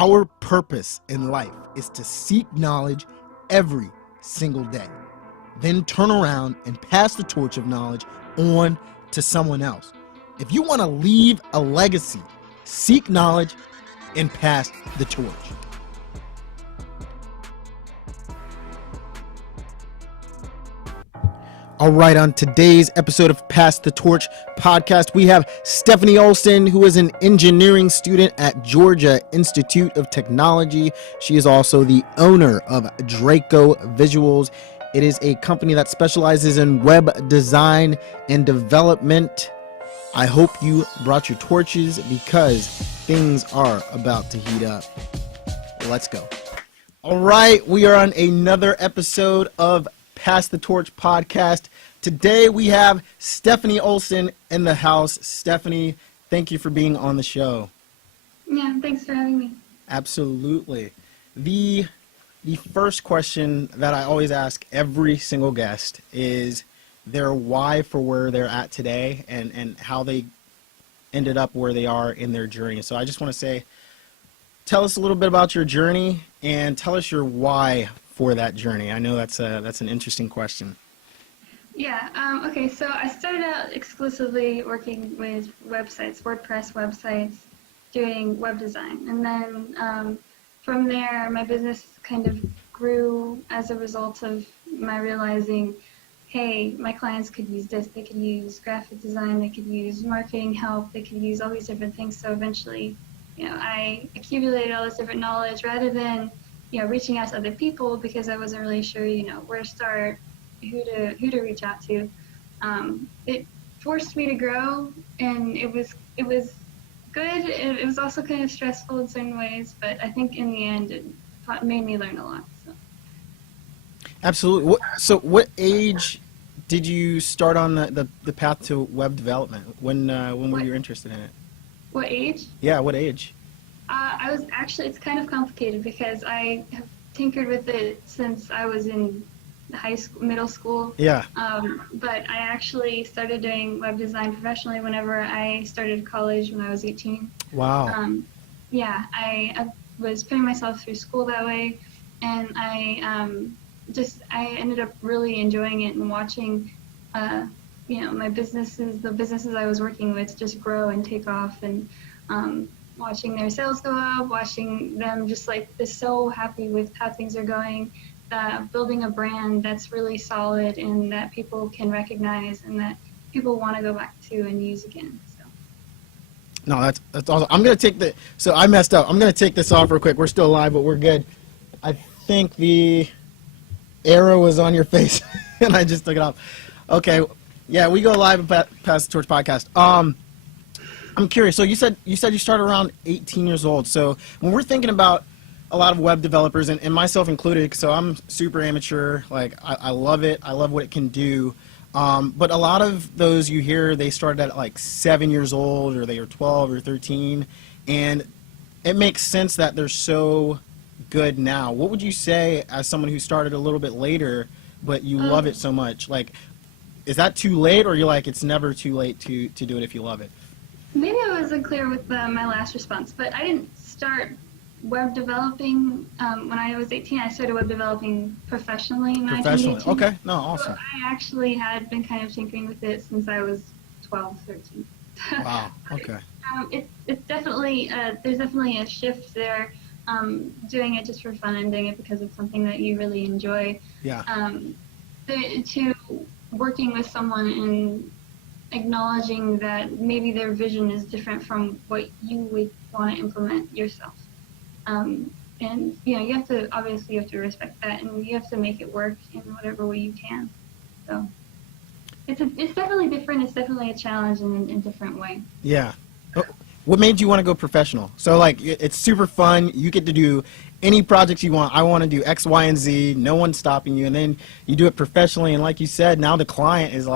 Our purpose in life is to seek knowledge every single day, then turn around and pass the torch of knowledge on to someone else. If you want to leave a legacy, seek knowledge and pass the torch. All right, on today's episode of Pass the Torch podcast, we have Stephanie Olson, who is an engineering student at Georgia Institute of Technology. She is also the owner of Draco Visuals. It is a company that specializes in web design and development. I hope you brought your torches because things are about to heat up. Let's go. All right, we are on another episode of Pass the Torch podcast. Today we have Stephanie Olson in the house. Stephanie, thank you for being on the show. Yeah, thanks for having me. Absolutely. The first question that I always ask every single guest is their why for where they're at today and how they ended up where they are in their journey. So I just want to say, tell us a little bit about your journey and tell us your why for that journey. I know that's an interesting question. Yeah, okay, so I started out exclusively working with websites, WordPress websites, doing web design. And then from there, my business kind of grew as a result of my realizing, hey, my clients could use this. They could use graphic design. They could use marketing help. They could use all these different things. So eventually, I accumulated all this different knowledge rather than reaching out to other people because I wasn't really sure, where to start, who to reach out to. It forced me to grow, and it was good. It was also kind of stressful in certain ways, but I think in the end it made me learn a lot. So. Absolutely. So what age did you start on the path to web development? When were you interested in it? What age? Yeah, what age? I was actually, it's kind of complicated because I have tinkered with it since I was in high school, middle school. Yeah. But I actually started doing web design professionally whenever I started college when I was 18. Wow. Yeah, I was putting myself through school that way, and I ended up really enjoying it and watching, my the businesses I was working with just grow and take off, and watching their sales go up, watching them just so happy with how things are going, building a brand that's really solid and that people can recognize and that people want to go back to and use again. So. No, that's awesome. I'm gonna take so I messed up. I'm gonna take this off real quick. We're still alive, but we're good. I think the arrow was on your face, and I just took it off. Okay, yeah, we go live and Pass the Torch podcast. I'm curious. So you said you started around 18 years old. So when we're thinking about a lot of web developers, and myself included, so I'm super amateur. Like I love it. I love what it can do. But a lot of those you hear, they started at 7 years old, or they were 12 or 13, and it makes sense that they're so good now. What would you say as someone who started a little bit later, but you love it so much? Is that too late, or you're it's never too late to do it if you love it? Maybe I wasn't clear with my last response, but I didn't start web developing when I was 18. I started web developing professionally when I turned 18. Okay. No, awesome. So I actually had been kind of tinkering with it since I was 12, 13. Wow. Okay. It's definitely, there's definitely a shift there, doing it just for fun and doing it because it's something that you really enjoy. Yeah. To working with someone and acknowledging that maybe their vision is different from what you would want to implement yourself. And you have to respect that, and you have to make it work in whatever way you can. So it's definitely different. It's definitely a challenge in a different way. Yeah. What made you want to go professional? So it's super fun. You get to do any projects you want. I want to do X, Y, and Z. No one's stopping you. And then you do it professionally. And like you said, now the client is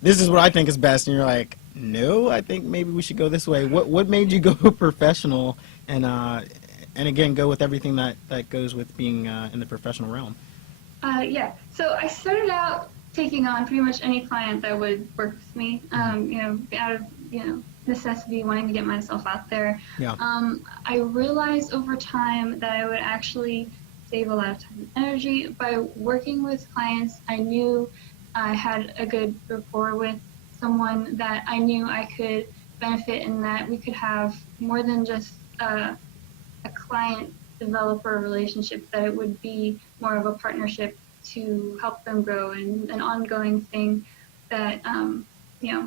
this is what I think is best. And you're no, I think maybe we should go this way. What made you go professional and again, go with everything that goes with being in the professional realm? Yeah. So I started out taking on pretty much any client that would work with me. Out of necessity, wanting to get myself out there. Yeah. I realized over time that I would actually save a lot of time and energy by working with clients I knew I had a good rapport with, someone that I knew I could benefit and that we could have more than just a client developer relationship, that it would be more of a partnership to help them grow and an ongoing thing that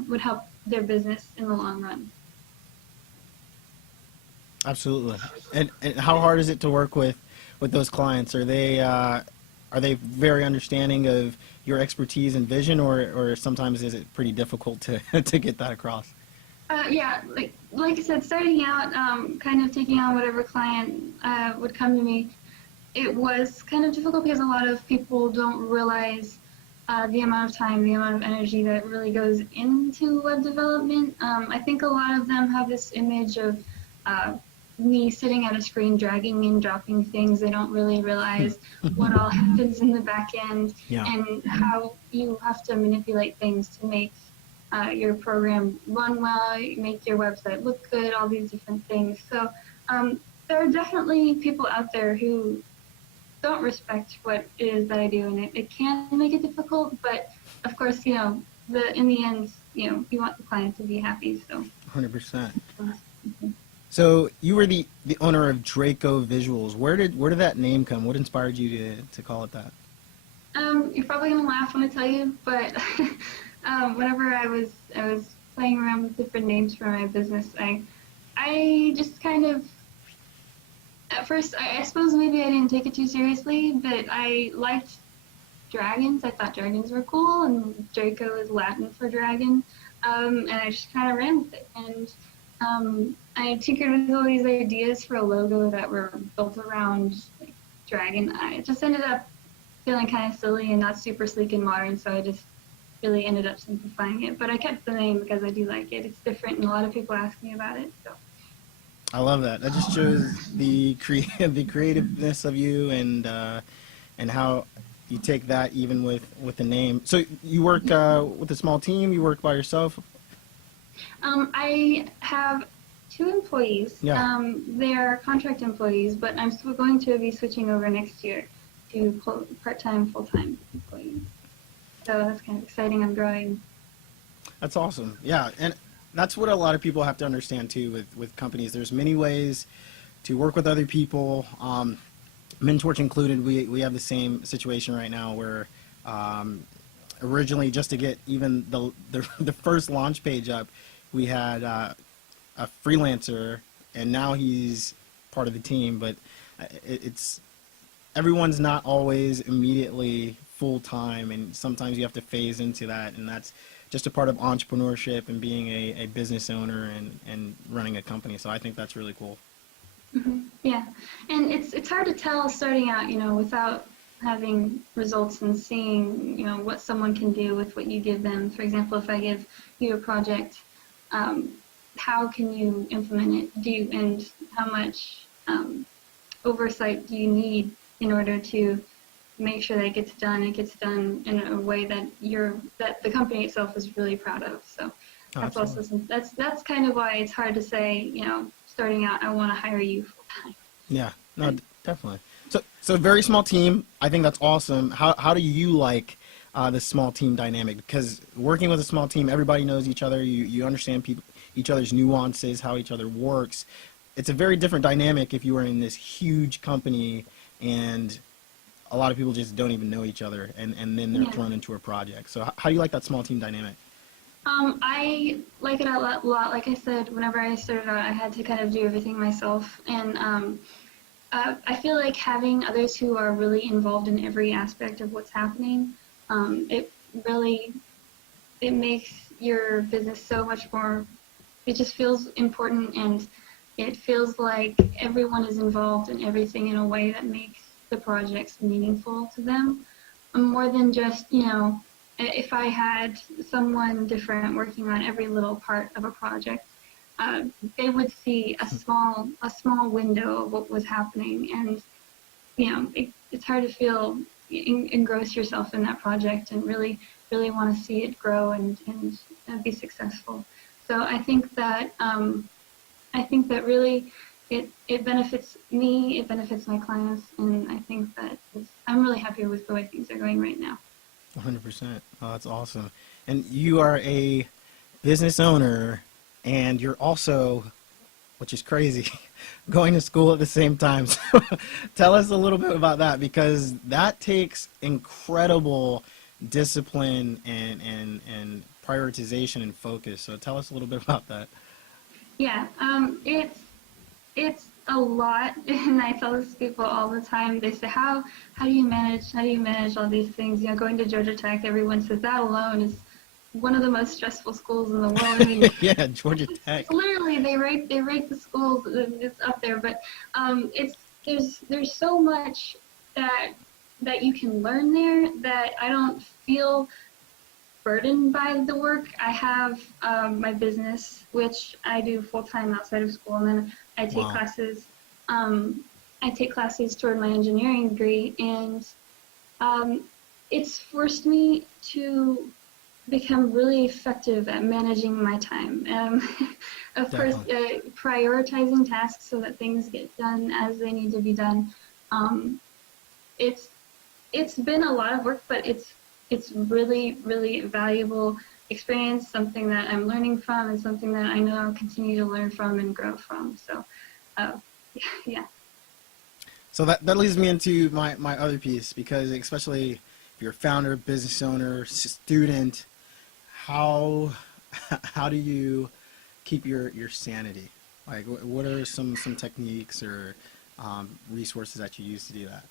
would help their business in the long run. Absolutely. And how hard is it to work with those clients? Are they very understanding of your expertise and vision, or sometimes is it pretty difficult to to get that across? Yeah, like I said, starting out, kind of taking on whatever client would come to me, it was kind of difficult because a lot of people don't realize the amount of time, the amount of energy that really goes into web development. I think a lot of them have this image of me sitting at a screen dragging and dropping things. They don't really realize what all happens in the back end Yeah. and how you have to manipulate things to make your program run well, make your website look good, all these different things. So there are definitely people out there who don't respect what it is that I do, and it can make it difficult. But of course, in the end, you want the client to be happy. So. 100%. Mhm. So you were the owner of Draco Visuals. Where did that name come? What inspired you to call it that? You're probably gonna laugh when I tell you, but whenever I was playing around with different names for my business, I just kind of at first I suppose maybe I didn't take it too seriously, but I liked dragons. I thought dragons were cool, and Draco is Latin for dragon, and I just kind of ran with it. And I tinkered with all these ideas for a logo that were built around like dragon. It just ended up feeling kind of silly and not super sleek and modern, so I just really ended up simplifying it. But I kept the name because I do like it. It's different, and a lot of people ask me about it. So. I love that. That just shows the creativeness of you and how you take that even with the name. So you work with a small team. You work by yourself. I have two employees. Yeah. They're contract employees, but I'm still going to be switching over next year to part-time, full-time employees. So that's kind of exciting. I'm growing. That's awesome. Yeah, and that's what a lot of people have to understand too with companies. There's many ways to work with other people. Mentorch included, we have the same situation right now where originally just to get even the first launch page up, we had a freelancer, and now he's part of the team. But it's everyone's not always immediately full time, and sometimes you have to phase into that, and that's just a part of entrepreneurship and being a business owner and running a company. So I think that's really cool. Yeah, and it's hard to tell starting out, without having results and seeing, what someone can do with what you give them. For example, if I give you a project, how can you implement it? And how much oversight do you need in order to make sure that it gets done? It gets done in a way that that the company itself is really proud of. So that's also that's kind of why it's hard to say, starting out, I want to hire you full time. Yeah, no, definitely. So very small team. I think that's awesome. How do you like the small team dynamic? Because working with a small team, everybody knows each other. You understand each other's nuances, how each other works. It's a very different dynamic if you are in this huge company and a lot of people just don't even know each other, and then they're thrown into a project. So how do you like that small team dynamic? I like it a lot. Like I said, whenever I started out, I had to kind of do everything myself, and I feel like having others who are really involved in every aspect of what's happening, it makes your business so much more. It just feels important, and it feels like everyone is involved in everything in a way that makes the projects meaningful to them, more than just, if I had someone different working on every little part of a project, they would see a small window of what was happening, and it's hard to feel engross yourself in that project and really want to see it grow and be successful. So I think that really it benefits me, it benefits my clients, and I think that I'm really happy with the way things are going right now. 100%. Oh, that's awesome. And you are a business owner, and you're also, which is crazy, going to school at the same time. So tell us a little bit about that, because that takes incredible discipline and prioritization and focus. So tell us a little bit about that. Yeah, it's a lot, and I tell this to people all the time. They say, how do you manage all these things? You know, going to Georgia Tech, everyone says that alone is one of the most stressful schools in the world. I mean, Yeah, Georgia Tech. literally they rate the schools, it's up there, but it's there's so much that you can learn there that I don't feel burdened by the work. I have my business, which I do full time outside of school, and then I take Wow. classes. I take classes toward my engineering degree, and um, it's forced me to become really effective at managing my time. Of course, Definitely. prioritizing tasks so that things get done as they need to be done. Um, it's it's been a lot of work, but it's really, really valuable experience, something that I'm learning from, and something that I know I'll continue to learn from and grow from. So, uh, yeah. So that leads me into my other piece, because especially if you're a founder, business owner, student, how how do you keep your sanity? Like, what are some techniques or resources that you use to do that?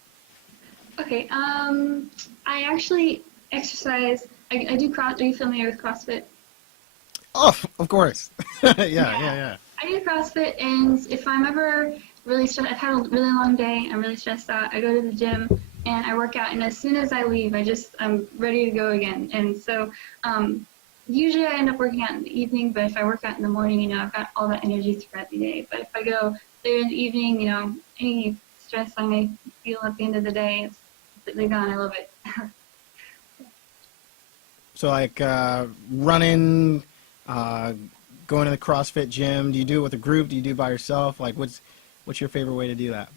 Okay. I actually exercise. I do cross. Are you familiar with CrossFit? Oh, of course. Yeah, yeah, Yeah. yeah. I do CrossFit, and if I'm ever really stressed, I've had a really long day, I'm really stressed out, I go to the gym and I work out, and as soon as I leave, I'm ready to go again. And so, usually I end up working out in the evening, but if I work out in the morning, you know, I've got all that energy throughout the day. But if I go later in the evening, you know, any stress I may feel at the end of the day, it's completely gone. I love it. So like running, uh, going to the CrossFit gym. Do you do it with a group? Do you do it by yourself? Like, what's your favorite way to do that?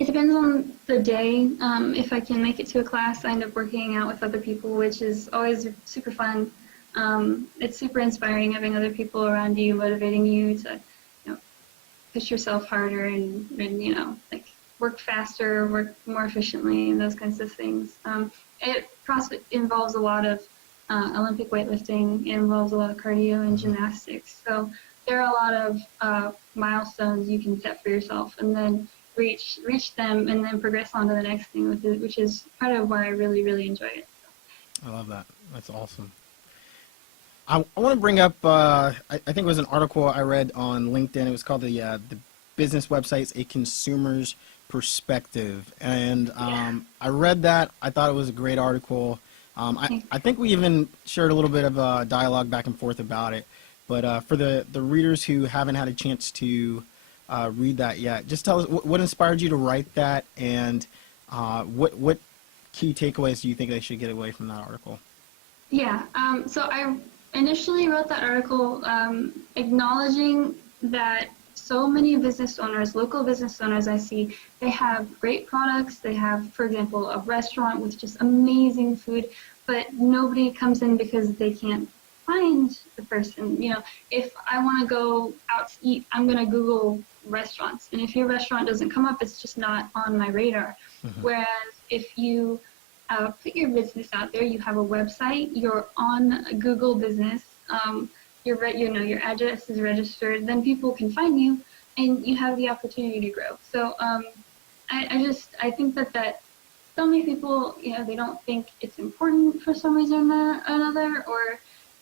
It depends on the day. If I can make it to a class, I end up working out with other people, which is always super fun. It's super inspiring having other people around you, motivating you to, you know, push yourself harder and you know, like work faster, work more efficiently, and those kinds of things. CrossFit involves a lot of Olympic weightlifting. It involves a lot of cardio and Hmm. gymnastics. So there are a lot of milestones you can set for yourself, and then reach them, and then progress on to the next thing with it, which is part of why I really really enjoy it. I love that. That's awesome. I want to bring up. I think it was an article I read on LinkedIn. It was called the business websites: a consumer's perspective, and Yeah. I read that. I thought it was a great article. I think we even shared a little bit of dialogue back and forth about it. But for the readers who haven't had a chance to read that yet, just tell us what inspired you to write that, and what key takeaways do you think they should get away from that article? Yeah. So I initially wrote that article acknowledging that so many business owners, local business owners I see, they have great products. They have, for example, a restaurant with just amazing food, but nobody comes in because they can't find the person. You know, if I want to go out to eat, I'm going to Google restaurants. And if your restaurant doesn't come up, it's just not on my radar. Hmm. Whereas if you put your business out there. You have a website. You're on Google Business. You know, your address is registered. Then people can find you, and you have the opportunity to grow. So I think that so many people, you know, they don't think it's important for some reason or another, or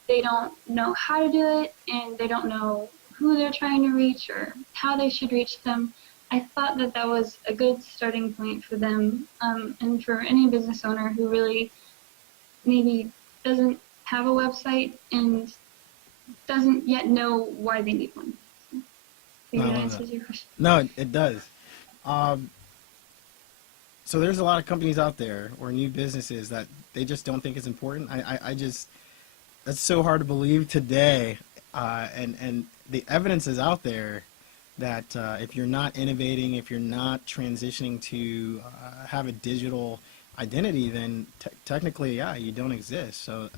they don't know how to do it, and they don't know who they're trying to reach or how they should reach them. I thought that that was a good starting point for them, and for any business owner who really maybe doesn't have a website and doesn't yet know why they need one. So No, maybe I that love that. answers your question. No, it does. Um, so there's a lot of companies out there or new businesses that they just don't think it's important. I just, that's so hard to believe today. and the evidence is out there that if you're not innovating, if you're not transitioning to have a digital identity, then technically, yeah, you don't exist. So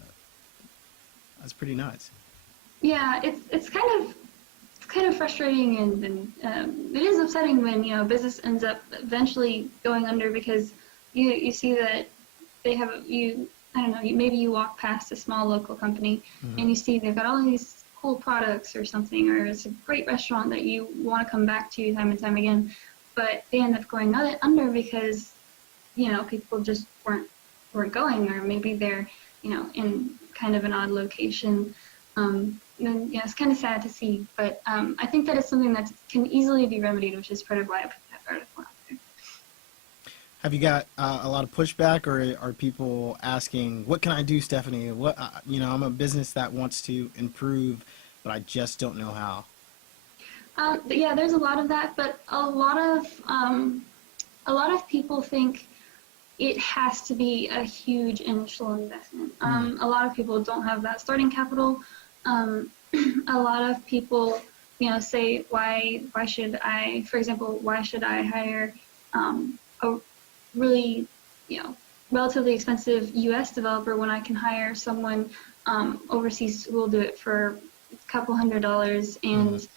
that's pretty nuts. Yeah, it's kind of frustrating, and it is upsetting when business ends up eventually going under because you see that they have you I don't know, maybe you walk past a small local company and you see they've got all these cool products or something, or it's a great restaurant that you want to come back to time and time again, but they end up going under because people just weren't going, or maybe they're in kind of an odd location. And it's kind of sad to see, but I think that it's something that can easily be remedied, which is part of why I put that article out there. Have you got a lot of pushback, or are people asking, "What can I do, Stephanie? What I'm a business that wants to improve, but I just don't know how." But yeah, there's a lot of that, but a lot of people think it has to be a huge initial investment. A lot of people don't have that starting capital. A lot of people, say, why should I, for example, why should I hire a really, relatively expensive US developer when I can hire someone overseas who will do it for a couple $100s? And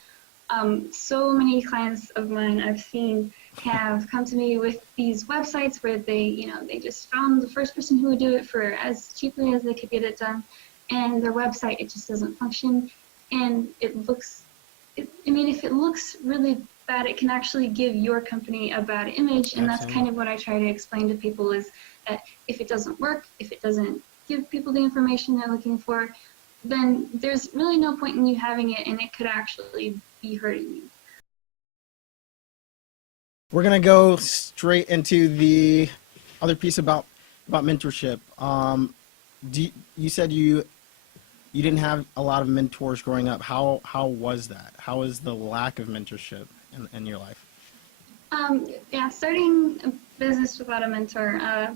so many clients of mine I've seen have come to me with these websites where they just found the first person who would do it for as cheaply as they could get it done, and their website, it just doesn't function, and if it looks really bad, it can actually give your company a bad image, and that's kind of what I try to explain to people, is that if it doesn't work, if it doesn't give people the information they're looking for, then there's really no point in you having it, and it could actually be hurting you. We're gonna go straight into the other piece about mentorship. You said you didn't have a lot of mentors growing up. How was that? How was the lack of mentorship in your life? Yeah, starting a business without a mentor, I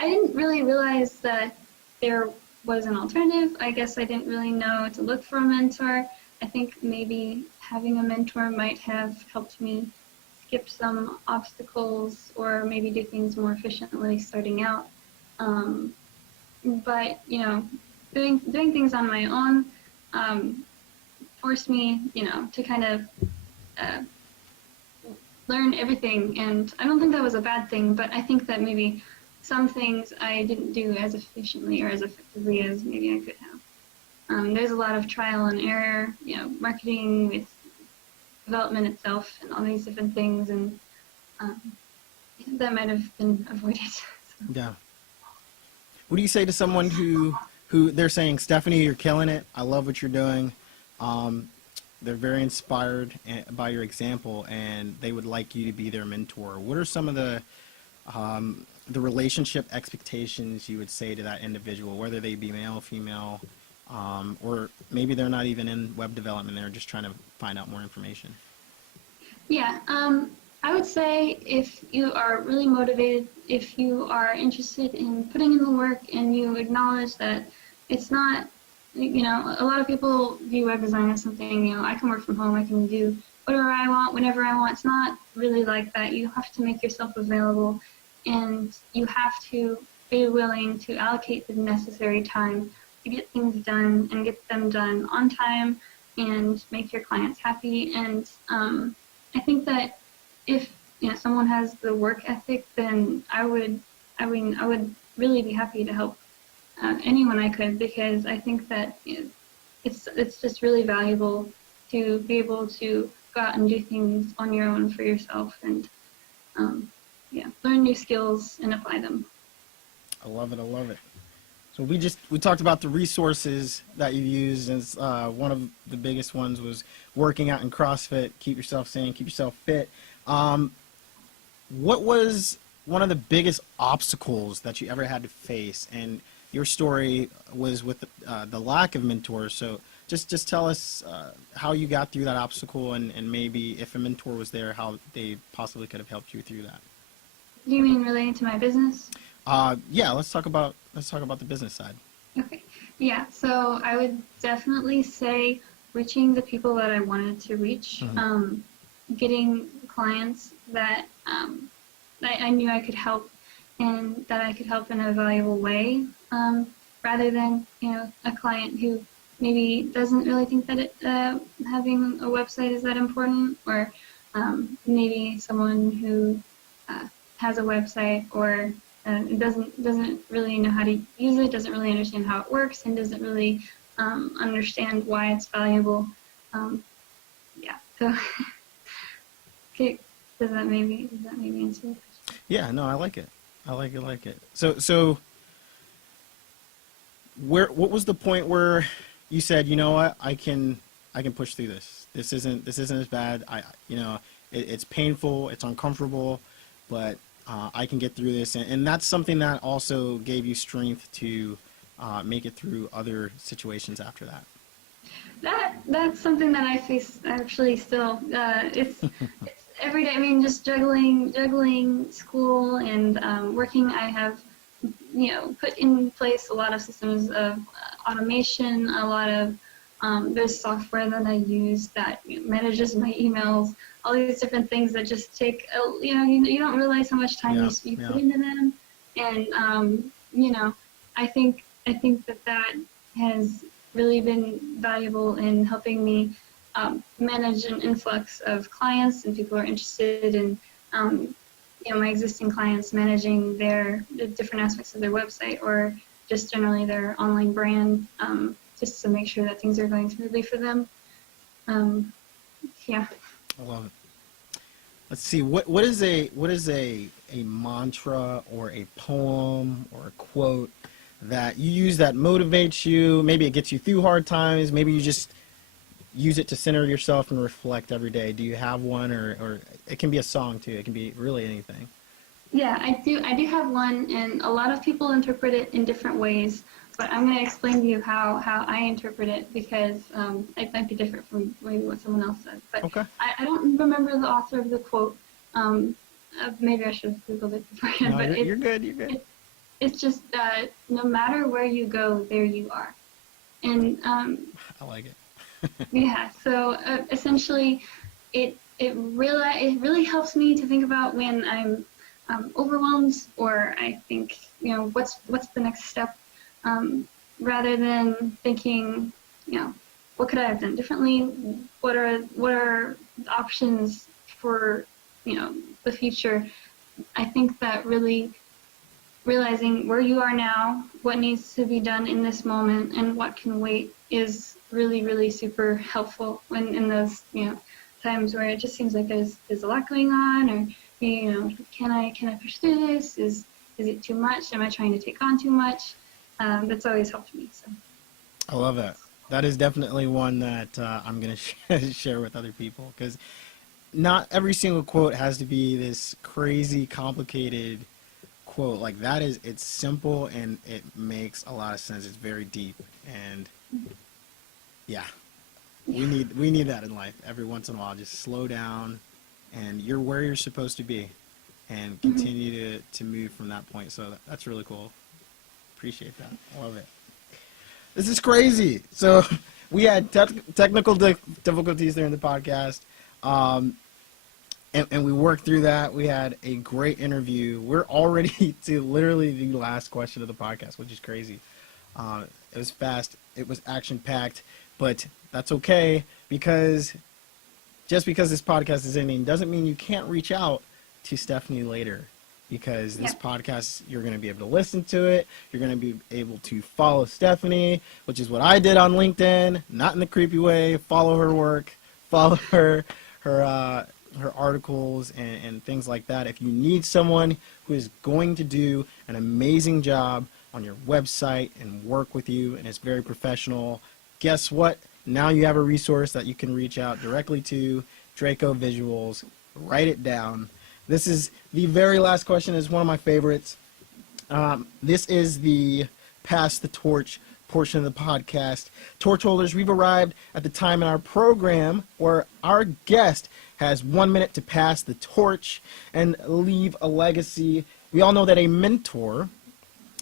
didn't really realize that there was an alternative. I guess I didn't really know to look for a mentor. I think maybe having a mentor might have helped me skip some obstacles, or maybe do things more efficiently starting out. But doing things on my own forced me, to kind of learn everything, and I don't think that was a bad thing, but I think that maybe some things I didn't do as efficiently or as effectively as maybe I could have. There's a lot of trial and error, marketing with development itself and all these different things, and that might have been avoided. Yeah. What do you say to someone who they're saying, "Stephanie, you're killing it. I love what you're doing." They're very inspired by your example, and they would like you to be their mentor. What are some of the relationship expectations you would say to that individual, whether they be male, female, or maybe they're not even in web development, they're just trying to find out more information? Yeah, I would say if you are really motivated, if you are interested in putting in the work, and you acknowledge that it's not, a lot of people view web design as something, I can work from home, I can do whatever I want, whenever I want. It's not really like that. You have to make yourself available, and you have to be willing to allocate the necessary time to get things done, and get them done on time, and make your clients happy. And I think that if someone has the work ethic, then I would really be happy to help anyone I could, because I think that it's just really valuable to be able to go out and do things on your own for yourself, and learn new skills and apply them. I love it. I love it. So we talked about the resources that you used, and one of the biggest ones was working out in CrossFit. Keep yourself sane, keep yourself fit. What was one of the biggest obstacles that you ever had to face? And your story was with the lack of mentors. So just tell us how you got through that obstacle, and maybe if a mentor was there, how they possibly could have helped you through that. Do you mean relating to my business? Yeah, let's talk about the business side. Okay. Yeah, so I would definitely say reaching the people that I wanted to reach, getting clients that I knew I could help and that I could help in a valuable way, rather than, a client who maybe doesn't really think that having a website is that important, or maybe someone who has a website or doesn't really know how to use it, doesn't really understand how it works, and doesn't really understand why it's valuable. Yeah. So, okay, does that maybe answer your question? Yeah, no, I like it. I like it. So what was the point where you said, you know what, I can push through this. This isn't as bad. It's painful, it's uncomfortable, but I can get through this, and that's something that also gave you strength to make it through other situations after that. That's something that I face actually still. It's every day. I mean, just juggling school and working. I have, put in place a lot of systems of automation. A lot of there's software that I use that manages my emails. All these different things that just take, you don't realize how much time you put into them, and I think that has really been valuable in helping me manage an influx of clients and people who are interested in, my existing clients, managing the different aspects of their website or just generally their online brand, just to make sure that things are going smoothly for them. Yeah. I love it. Let's see. What is a mantra or a poem or a quote that you use that motivates you? Maybe it gets you through hard times. Maybe you just use it to center yourself and reflect every day. Do you have one, or it can be a song too? It can be really anything. Yeah, I do have one, and a lot of people interpret it in different ways. But I'm going to explain to you how I interpret it, because it might be different from maybe what someone else says. But Okay. I don't remember the author of the quote. Maybe I should have Googled it beforehand. No, but you're good. You're good. It's just no matter where you go, there you are. And I like it. yeah, so essentially, it really helps me to think about when I'm overwhelmed, or I think, what's the next step. Rather than thinking, what could I have done differently? What are options for, the future? I think that really realizing where you are now, what needs to be done in this moment, and what can wait is really, really super helpful when in those, times where it just seems like there's a lot going on, or, can I push through this? Is it too much? Am I trying to take on too much? That's always helped me. So I love that. That is definitely one that I'm going to share with other people, because not every single quote has to be this crazy, complicated quote. Like that it's simple and it makes a lot of sense. It's very deep, and yeah, we need that in life every once in a while. Just slow down, and you're where you're supposed to be, and continue to move from that point. So that's really cool. Appreciate that. I love it. This is crazy. So we had technical difficulties during the podcast, and we worked through that. We had a great interview. We're already to literally the last question of the podcast, which is crazy. It was fast. It was action-packed, but that's okay, because just because this podcast is ending doesn't mean you can't reach out to Stephanie later. Because this podcast, you're going to be able to listen to it. You're going to be able to follow Stephanie, which is what I did on LinkedIn, not in the creepy way. Follow her work, follow her articles and things like that. If you need someone who is going to do an amazing job on your website and work with you, and it's very professional, guess what? Now you have a resource that you can reach out directly to, Draco Visuals. Write it down. This is the very last question. Is one of my favorites. This is the Pass the Torch portion of the podcast. Torch holders, we've arrived at the time in our program where our guest has 1 minute to pass the torch and leave a legacy. We all know that a mentor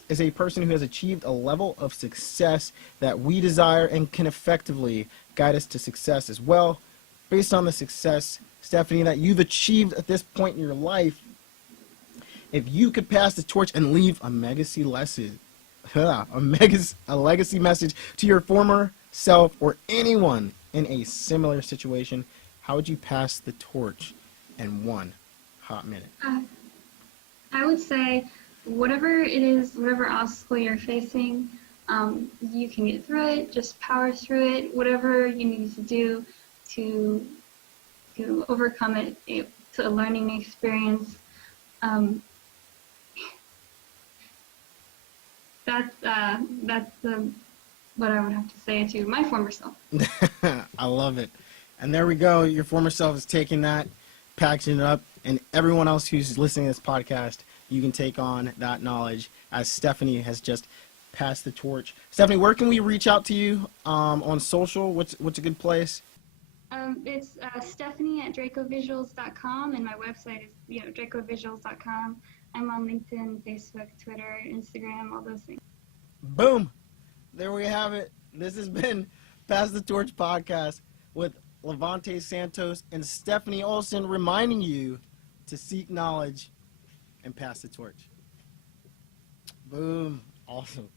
is a person who has achieved a level of success that we desire and can effectively guide us to success as well. Based on the success, Stephanie, that you've achieved at this point in your life, if you could pass the torch and leave a legacy lesson, a legacy message to your former self or anyone in a similar situation, how would you pass the torch in 1 hot minute? I would say whatever it is, whatever obstacle you're facing, you can get through it. Just power through it. Whatever you need to do to overcome it, to a learning experience. That's what I would have to say to my former self. I love it. And there we go. Your former self is taking that, packaging it up, and everyone else who's listening to this podcast, you can take on that knowledge as Stephanie has just passed the torch. Stephanie, where can we reach out to you on social? What's a good place? It's Stephanie at dracovisuals.com, and my website is dracovisuals.com. I'm on LinkedIn, Facebook, Twitter, Instagram, all those things. Boom. There we have it. This has been Pass the Torch Podcast with Levante Santos and Stephanie Olson, reminding you to seek knowledge and pass the torch. Boom. Awesome.